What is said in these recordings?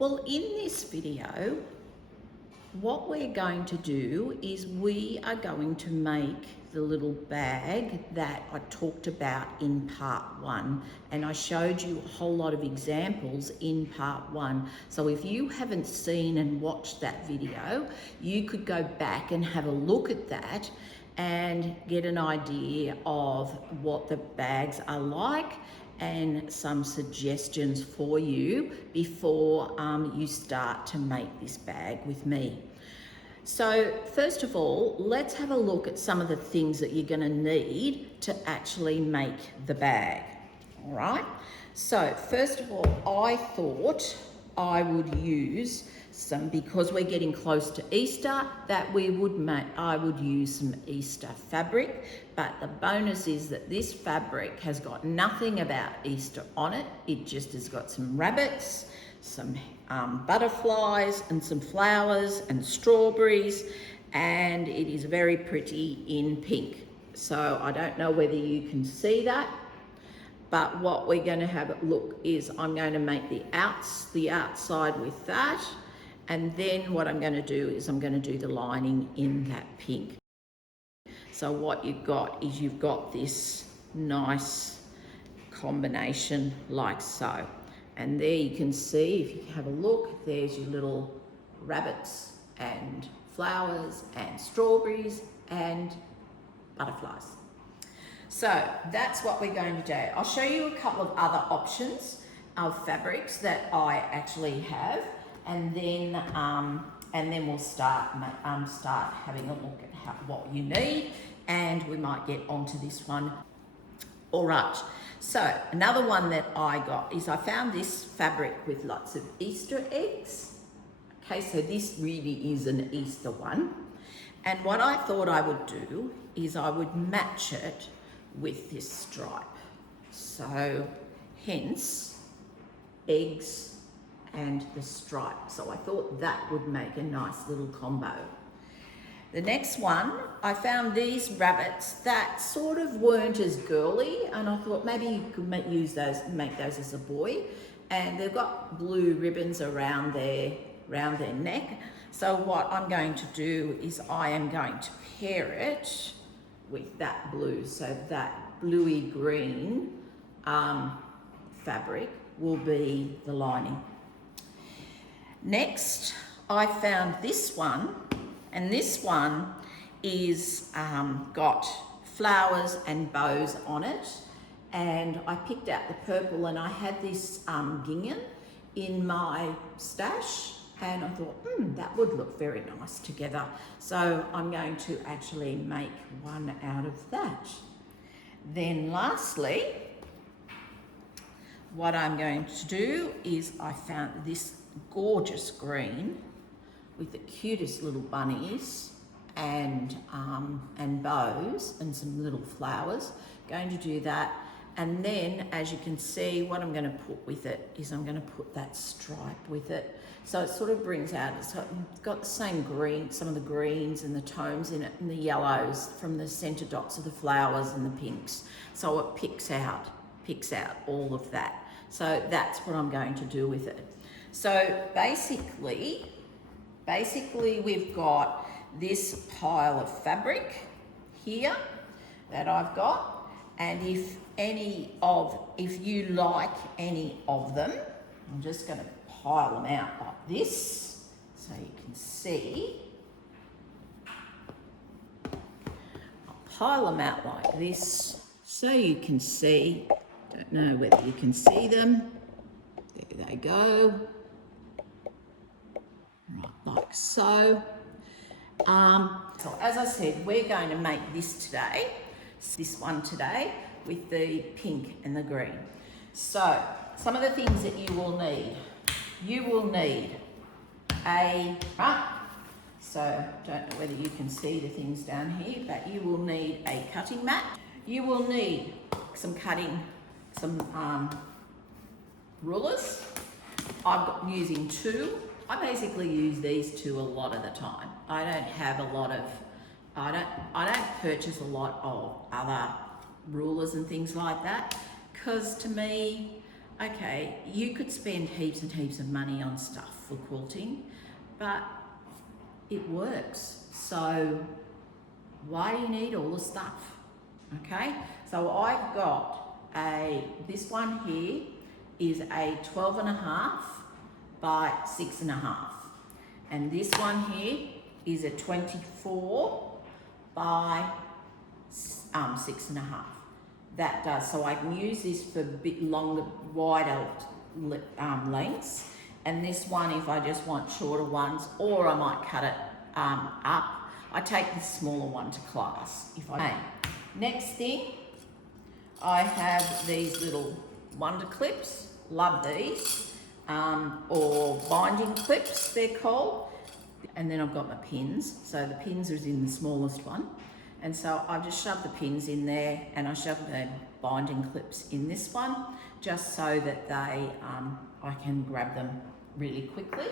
Well, in this video, what we're going to do is we are going to make the little bag that I talked about in part 1, and I showed you a whole lot of examples in part 1. So if you haven't seen and watched that video, you could go back and have a look at that and get an idea of what the bags are like and some suggestions for you before you start to make this bag with me. So first of all, let's have a look at some of the things that you're going to need to actually make the bag. All right. So first of all, I thought I would use some, because we're getting close to Easter, that I would use some Easter fabric. But the bonus is that this fabric has got nothing about Easter on it. It just has got some rabbits, some butterflies and some flowers and strawberries, and it is very pretty in pink. So I don't know whether you can see that, but what we're going to have a look is I'm going to make the outside with that, and then what I'm going to do is I'm going to do the lining in that pink. So what you've got is you've got this nice combination like so. And there you can see, if you have a look, there's your little rabbits and flowers and strawberries and butterflies. So that's what we're going to do. I'll show you a couple of other options of fabrics that I actually have, and then we'll start having a look at what you need, and we might get onto this one. All right. So another one that I got is I found this fabric with lots of Easter eggs. Okay, so this really is an Easter one. And what I thought I would do is I would match it with this stripe. So hence eggs and the stripe. So I thought that would make a nice little combo. The next one, I found these rabbits that sort of weren't as girly, and I thought maybe you could make those as a boy. And they've got blue ribbons around their neck. So what I'm going to do is I am going to pair it with that blue. So that bluey green fabric will be the lining. Next, I found this one. And this one is got flowers and bows on it. And I picked out the purple, and I had this gingham in my stash, and I thought, that would look very nice together. So I'm going to actually make one out of that. Then lastly, what I'm going to do is I found this gorgeous green with the cutest little bunnies and bows and some little flowers. Going to do that, and then as you can see, what I'm going to put with it is I'm going to put that stripe with it. So it sort of brings out, it's got the same green, some of the greens and the tones in it, and the yellows from the centre dots of the flowers and the pinks. So it picks out all of that. So that's what I'm going to do with it. So basically we've got this pile of fabric here that I've got, and if you like any of them, I'm just going to pile them out like this so you can see. I'll pile them out like this so you can see. Don't know whether you can see them. There they go. Right, like so. So as I said, we're going to make this one today with the pink and the green. So some of the things that you will need. You will need so don't know whether you can see the things down here, but you will need a cutting mat. You will need some rulers. I'm using 2. I basically use these 2 a lot of the time. I don't purchase a lot of other rulers and things like that, because to me, okay, you could spend heaps and heaps of money on stuff for quilting, but it works. So why do you need all the stuff? Okay, so I've got this one here is a 12.5 by 6.5. And this one here is a 24 by 6.5. That does, so I can use this for a bit longer, wider lengths. And this one, if I just want shorter ones, or I might cut it up, I take the smaller one to class if I can. Next thing, I have these little wonder clips. Love these, or binding clips they're called. And then I've got my pins. So the pins is in the smallest one. And so I just shove the pins in there, and I shove the binding clips in this one, just so that they, I can grab them really quickly.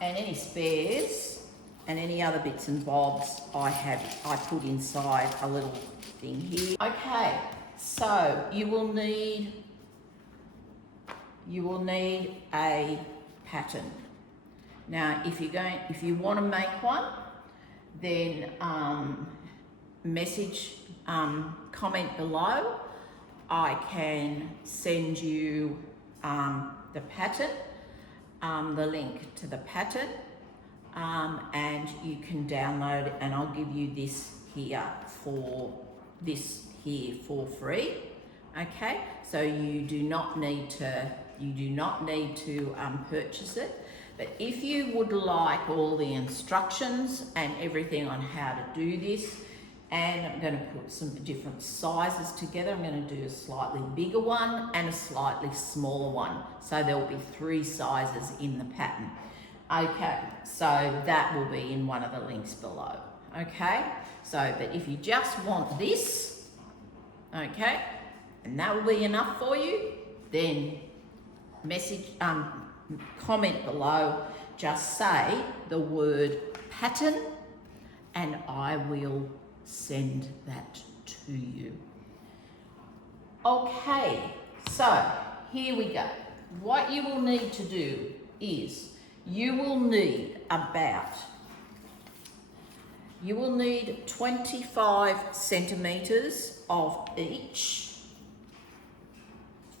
And any spares and any other bits and bobs I put inside a little thing here. Okay, so you will need a pattern. Now, if you want to make one, then comment below. I can send you the pattern, the link to the pattern, and you can download it, and I'll give you this here for free. Okay, so you do not need to purchase it. But if you would like all the instructions and everything on how to do this, and I'm going to put some different sizes together. I'm going to do a slightly bigger one and a slightly smaller one. So there will be 3 sizes in the pattern. Okay, so that will be in one of the links below. Okay, so but if you just want this, okay, and that will be enough for you, then comment below, just say the word pattern, and I will send that to you. Okay, so here we go. What you will need to do is you will need 25 centimeters of each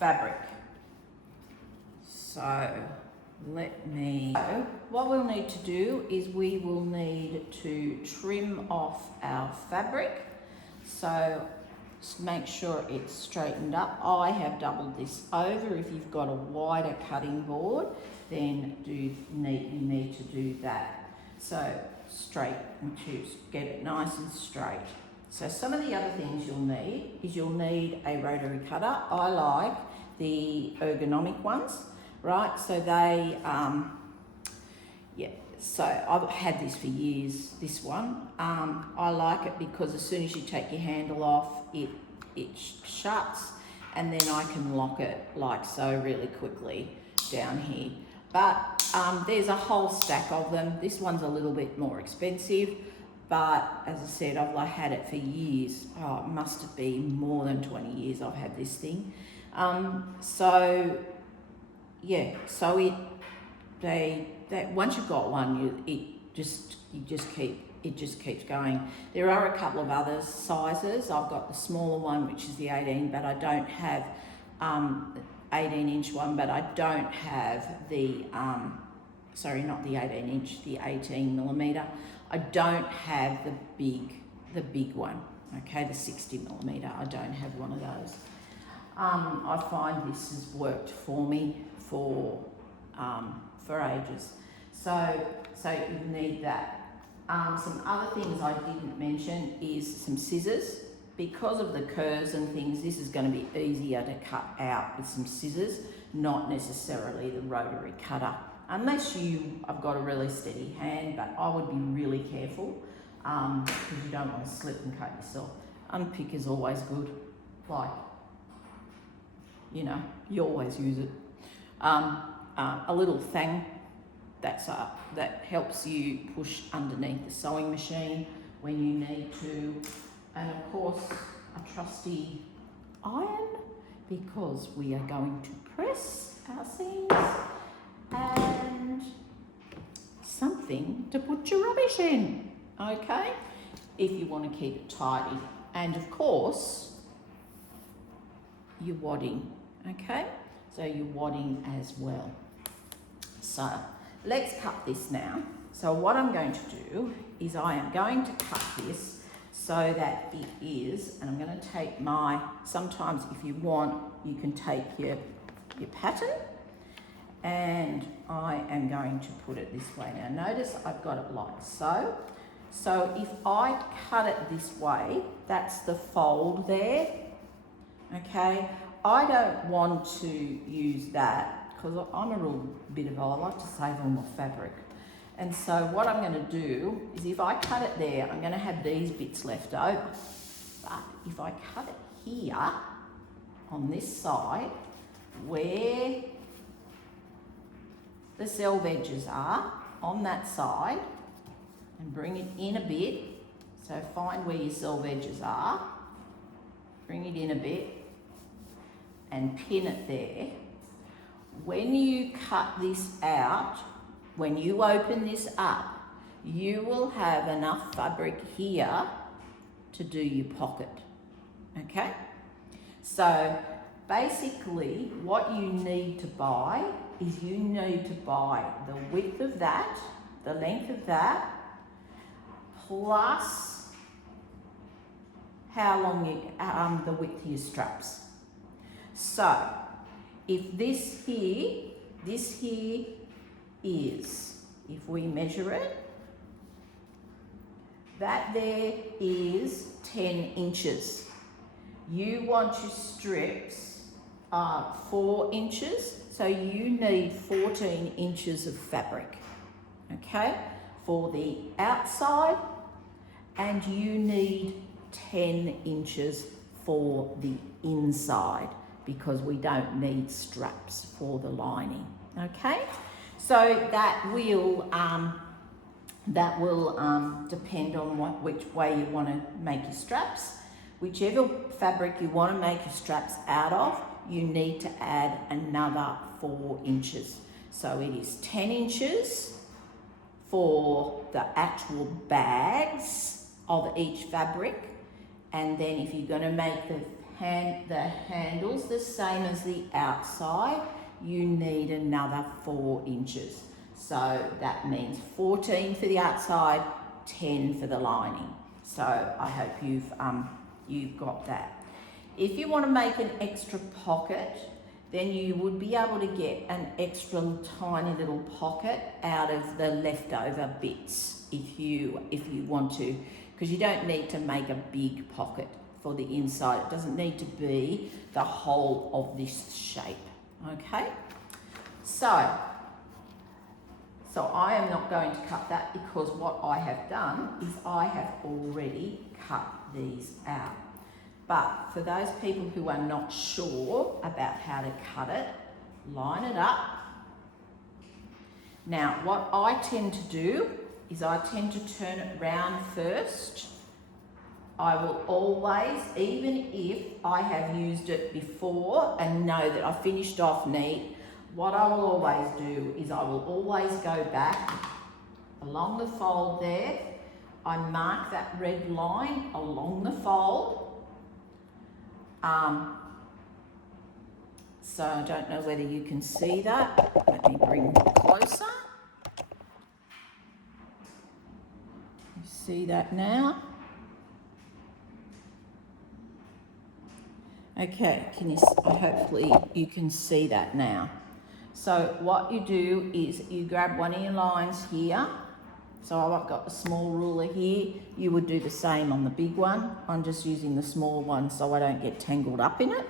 fabric. So what we'll need to do is we will need to trim off our fabric. So just make sure it's straightened up. I have doubled this over. If you've got a wider cutting board, then you need to do that. So straight and choose, get it nice and straight. So some of the other things you'll need is you'll need a rotary cutter. I like the ergonomic ones. Right, so they, so I've had this for years, this one. I like it because as soon as you take your handle off, it shuts, and then I can lock it like so really quickly down here. But there's a whole stack of them. This one's a little bit more expensive, but as I said, I've had it for years. Oh, it must have been more than 20 years I've had this thing. Yeah, so once you've got one, it just keeps going. There are a couple of other sizes. I've got the smaller one, which is the 18, but I don't have 18-inch one, but I don't have the sorry, not the 18-inch, the 18mm. I don't have the big one. Okay, the 60mm. I don't have one of those. I find this has worked for me for ages. So you need that. Some other things I didn't mention is some scissors. Because of the curves and things, this is going to be easier to cut out with some scissors, not necessarily the rotary cutter. Unless I've got a really steady hand, but I would be really careful because you don't want to slip and cut yourself. Unpick is always good. You always use it. A little thing that helps you push underneath the sewing machine when you need to, and of course a trusty iron because we are going to press our seams, and something to put your rubbish in, okay? If you want to keep it tidy. And of course, your wadding, okay? So your wadding as well. So let's cut this now. So what I'm going to do is I am going to cut this so that it is, and I'm going to take my, sometimes if you want, you can take your pattern, and I am going to put it this way. Now notice I've got it like so. So if I cut it this way, that's the fold there, okay? I don't want to use that because I'm a real bit of, I like to save all my fabric. And so what I'm going to do is if I cut it there, I'm going to have these bits left over. But if I cut it here on this side, where the selve edges are, on that side, and bring it in a bit. So find where your selve edges are, bring it in a bit, and pin it there. When you cut this out, when you open this up, you will have enough fabric here to do your pocket, okay? So basically what you need to buy is you need to buy the width of that, the length of that, plus how long you, the width of your straps. So if this here is, if we measure it, that there is 10 inches. You want your strips 4 inches, so you need 14 inches of fabric, okay, for the outside, and you need 10 inches for the inside because we don't need straps for the lining, okay? So that will depend on which way you want to make your straps. Whichever fabric you want to make your straps out of, you need to add another 4 inches. So it is 10 inches for the actual bags of each fabric, and then if you're going to make the handles the same as the outside, you need another 4 inches. So that means 14 for the outside, 10 for the lining. So I hope you've got that. If you want to make an extra pocket, then you would be able to get an extra tiny little pocket out of the leftover bits if you want to, because you don't need to make a big pocket for the inside. It doesn't need to be the whole of this shape, okay? So I am not going to cut that because what I have done is I have already cut these out. But for those people who are not sure about how to cut it, line it up. Now, what I tend to do is I tend to turn it round first. I will always, even if I have used it before and know that I finished off neat, what I will always do is I will always go back along the fold there. I mark that red line along the fold. So I don't know whether you can see that. Let me bring it closer. You see that now? Okay, hopefully you can see that now. So what you do is you grab one of your lines here. So I've got a small ruler here. You would do the same on the big one. I'm just using the small one so I don't get tangled up in it.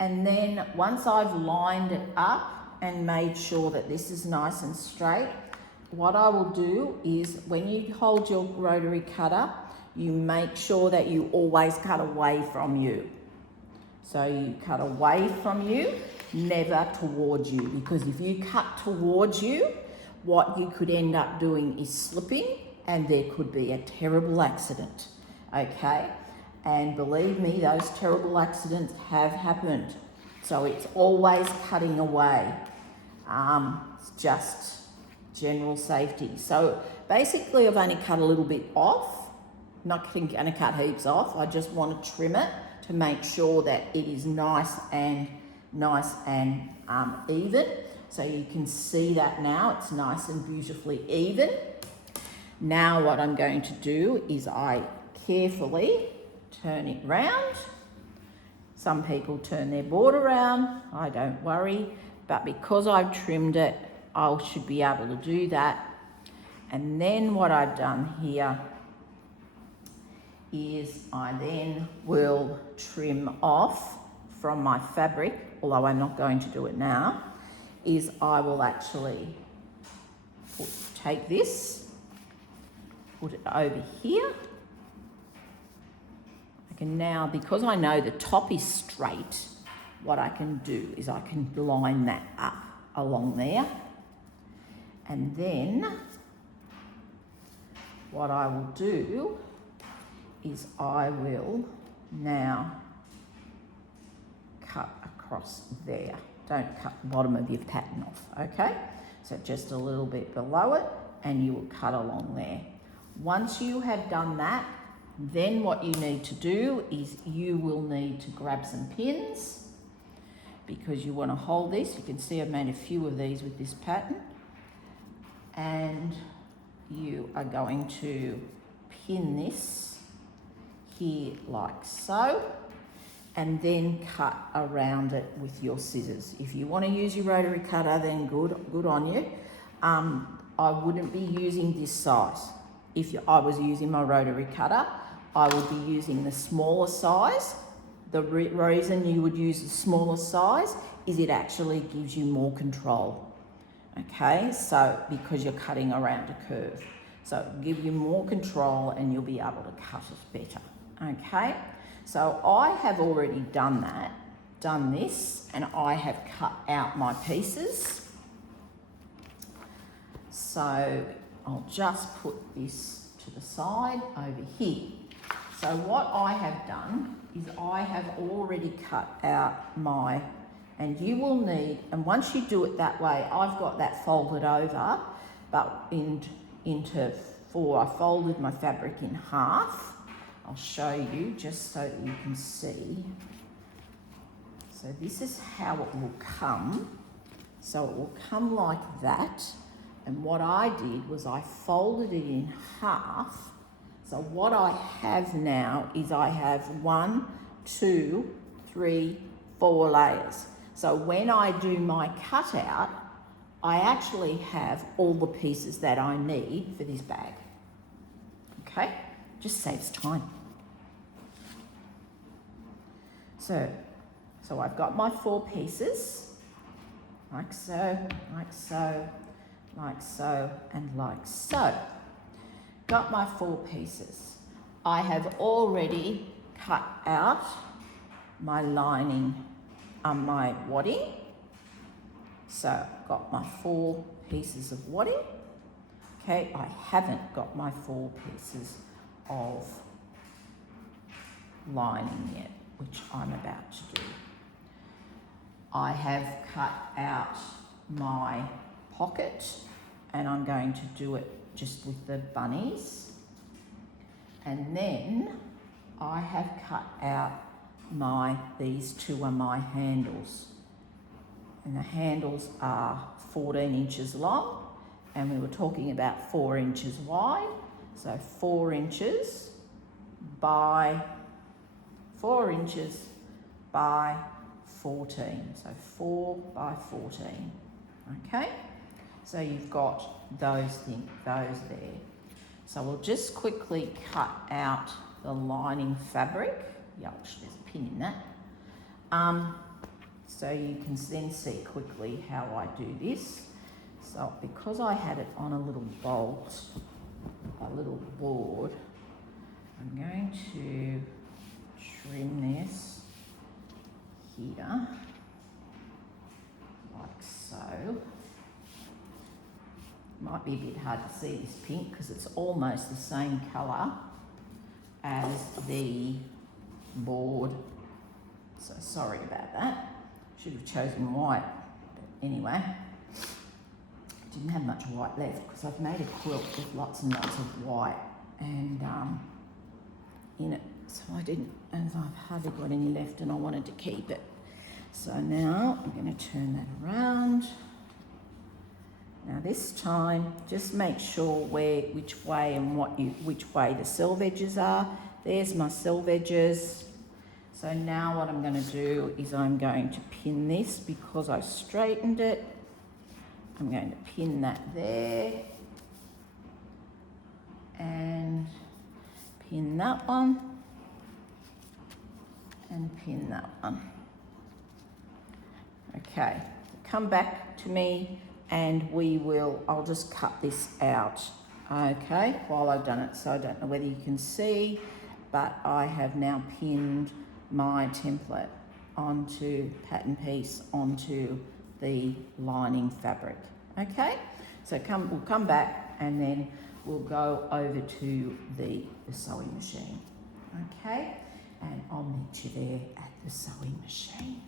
And then once I've lined it up and made sure that this is nice and straight, what I will do is when you hold your rotary cutter, you make sure that you always cut away from you. So you cut away from you, never towards you, because if you cut towards you, what you could end up doing is slipping and there could be a terrible accident, okay? And believe me, those terrible accidents have happened. So it's always cutting away. It's just general safety. So basically I've only cut a little bit off. Not going to cut heaps off. I just want to trim it to make sure that it is nice and even. So you can see that now it's nice and beautifully even. Now what I'm going to do is I carefully turn it round. Some people turn their board around, I don't worry, but because I've trimmed it, I should be able to do that. And then what I've done here is I then will trim off from my fabric, although I'm not going to do it now, is I will actually take this, put it over here. I can now, because I know the top is straight, what I can do is I can line that up along there. And then what I will do is I will now cut across there. Don't cut the bottom of your pattern off, okay? So just a little bit below it, and you will cut along there. Once you have done that, then what you need to do is you will need to grab some pins because you want to hold this. You can see I've made a few of these with this pattern. And you are going to pin this here like so, and then cut around it with your scissors. If you want to use your rotary cutter, then good on you. I wouldn't be using this size. If I was using my rotary cutter, I would be using the smaller size. The reason you would use the smaller size is it actually gives you more control. Okay, so because you're cutting around a curve. So it'll give you more control and you'll be able to cut it better. Okay, so I have already done this, and I have cut out my pieces. So I'll just put this to the side over here. So what I have done is I have already cut out my, and you will need, and once you do it that way, I've got that folded over, but into four. I folded my fabric in half. I'll show you just so that you can see. So this is how it will come. So it will come like that. And what I did was I folded it in half. So what I have now is I have 1, 2, 3, 4 layers. So when I do my cutout, I actually have all the pieces that I need for this bag. Okay, just saves time. So I've got my 4 pieces, like so, like so, like so, and like so. Got my 4 pieces. I have already cut out my lining, my wadding. So I've got my 4 pieces of wadding. Okay, I haven't got my 4 pieces of lining yet, which I'm about to do. I have cut out my pocket, and I'm going to do it just with the bunnies. And then I have cut out these 2 are my handles. And the handles are 14 inches long, and we were talking about 4 inches wide. So 4 inches by 4 inches by 14. So 4 by 14. Okay? So you've got those there. So we'll just quickly cut out the lining fabric. Yowch, there's a pin in that. So you can then see quickly how I do this. So because I had it on a little bolt, a little board, I'm going to trim this here, like so. Might be a bit hard to see this pink because it's almost the same colour as the board. So sorry about that. Should have chosen white, but anyway. Didn't have much white left because I've made a quilt with lots and lots of white and in it, so I didn't, and I've hardly got any left and I wanted to keep it. So now I'm going to turn that around. Now this time, just make sure which way which way the selvage edges are. There's my selvage edges. So now what I'm going to do is I'm going to pin this because I straightened it. I'm going to pin that there and pin that one and pin that one. Okay, come back to me and I'll just cut this out, okay, while I've done it. So I don't know whether you can see, but I have now pinned my template pattern piece onto the lining fabric, okay? So we'll come back and then we'll go over to the sewing machine, okay? And I'll meet you there at the sewing machine.